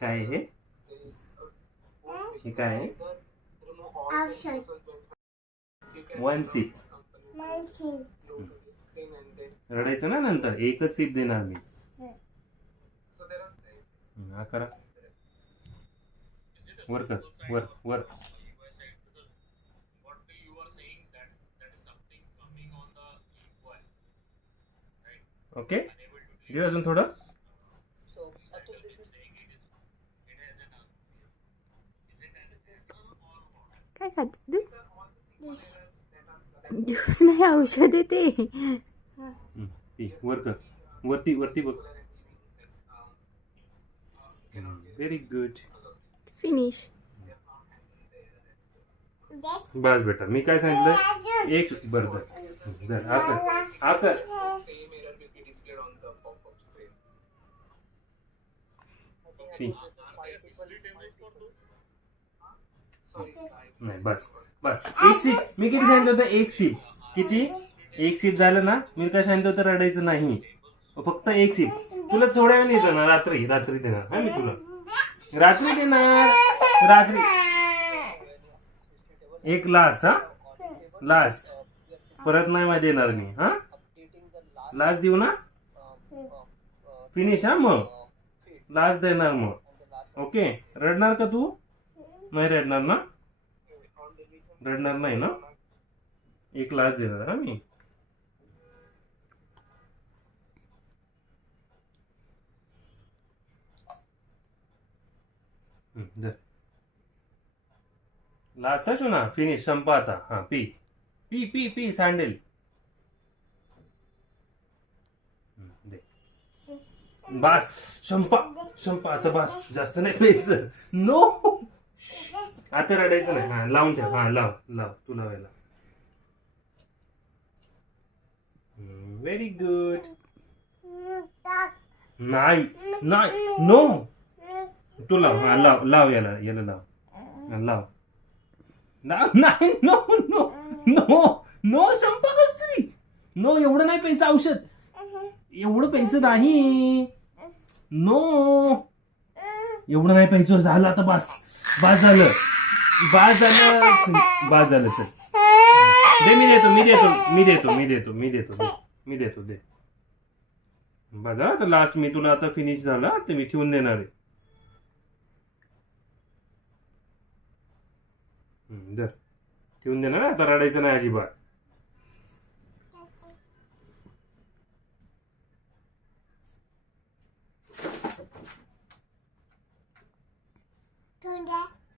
काय आहे हे काय आहे? One sip. रडायचं ना नंतर, एकच सिप देणार मी. हा करा, वर कर, वर वर. ओके, दे अजून थोडं. काय खाते तू? ज्यूस नाही, औषध आहे ते. पी, वर कर, वरती वरती बघ. Very good. फिनिश. बस बेटा, मी काय सांगितलं? एक बरोबर. धर, आता नाही, बस बस. एक सिप मी किती सांगितलं होतं? एक सिप. किती? एक सिप झालं ना. मी काय सांगितलं होतं? रडायचं नाही, फक्त एक सिप. तुला थोड्या वेळ नाही देणार, रात्री रात्री देणार. हा, मी तुला रात्री देणार, रात्री. एक लास्ट. हा, लास्ट. परत नाही देणार मी. हा, लास्ट देऊ ना. फिनिश. हा, मग लास्ट देणार मग. ओके, रडणार का तू? नाही रडणार ना? रडणार नाही ना? एक लास्ट देणार. हा, मी. लास्ट असो ना. फिनिश, संपा आता. हा, पी पी पी पी सँडल. दे. बस, संपा संपा आता. बस, जास्त नाही प्यायचं. नो, आता रडायचं नाही. हा, लावून ठेव. हा, लाव लाव, तू लावायला. Very good. नाही नाही, नो. तू लाव. हा, लाव लाव, याला याला लाव. हा, लाव लाव. नाही, नो नो नो नो, संपा कसली. नो, एवढं नाही प्यायचं औषध. एवढं प्यायचं नाही. नो, एवढं नाही प्यायचं. झालं आता. बस, बस झालं, बस झालं, बस झालं. चल दे, मी देतो मी देतो मी देतो मी देतो मी देतो मी देतो. दे बस. आता लास्ट मी तुला आता फिनिश झाला तर मी ठेवून देणार आहे. दर ठेवून देणार आहे. आता रडायचं नाही अजिबात.